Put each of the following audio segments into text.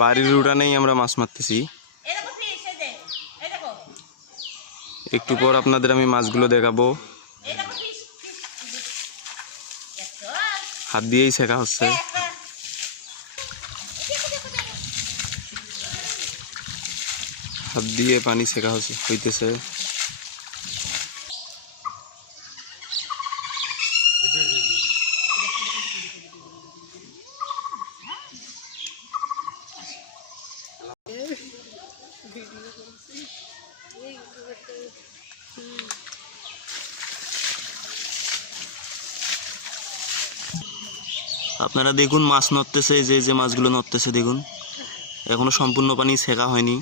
বাড়ির উঠানেই আমরা মাছ মারতেছি। একটু পর আপনাদের আমি মাছগুলো দেখাবো। হাত দিয়েই শেখা হচ্ছে। হাত দিয়ে পানি শেখা হইতেছে। আপনারা দেখুন মাছ নড়তেছে, যে মাছগুলো নড়তেছে দেখুন। এখনো সম্পূর্ণ পানি ছেঁকা হয়নি,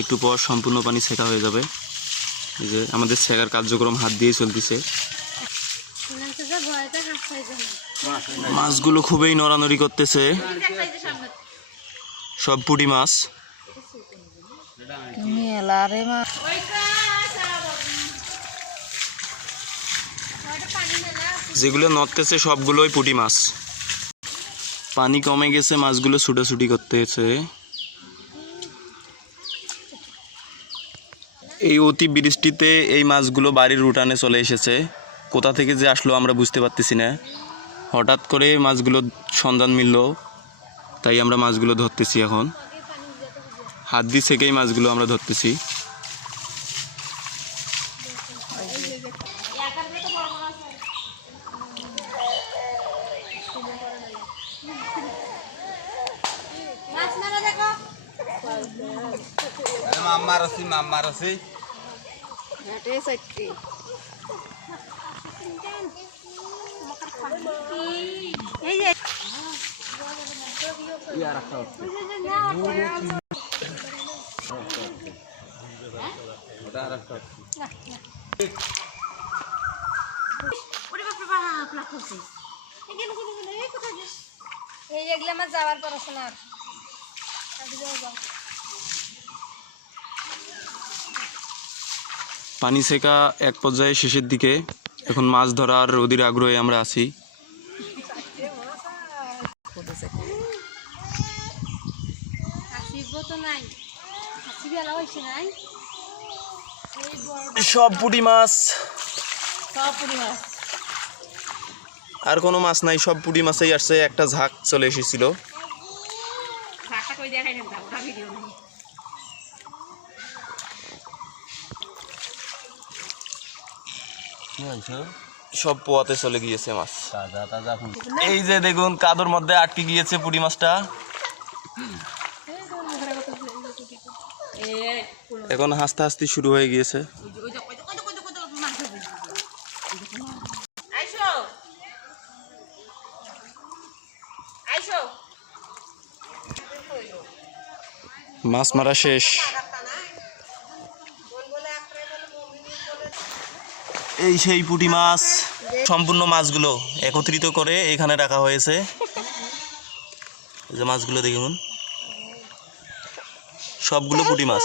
একটু পর সম্পূর্ণ পানি ছেঁকা হয়ে যাবে। এই যে আমাদের ছেঁকার কার্যক্রম হাত দিয়ে চলতেছে। মাছগুলো খুবই নড়ানড়ি করতেছে, সব পুঁটি মাছ। যেগুলো নড়তেছে সবগুলোই পুঁটি মাছ। পানি কমে গেছে, মাছগুলো ছুটাছুটি করতেছে। এই অতি বৃষ্টিতে এই মাছগুলো বাড়ির উঠানে চলে এসেছে। কোথা থেকে যে আসলো আমরা বুঝতে পারতেছি না। হঠাৎ করে মাছগুলোর সন্ধান মিলল, তাই আমরা মাছগুলো ধরতেছি। এখন হাত দিয়ে ছেঁকেই মাছগুলো আমরা ধরতেছি। পানি ছেঁকা এক পর্যায়ে শেষের দিকে। এখন মাছ ধরার অধীর আগ্রহে আমরা আছি। সব পুঁটি মাছ, আর কোনো মাছ নাই, সব পুঁটি মাছই আসছে। একটা ঝাঁক চলে এসেছিল। সব পোয়াতে চলে গিয়েছে মাছ। এই যে দেখুন কাদর মধ্যে আটকে গিয়েছে পুঁটি মাছটা। এখন হাসতে হাসতে শুরু হয়ে গিয়েছে। মাছ মারা শেষ। এই সেই পুঁটি মাছ। সম্পূর্ণ মাছগুলো একত্রিত করে এখানে রাখা হয়েছে। যে মাছগুলো দেখুন, সবগুলো পুঁটি মাছ।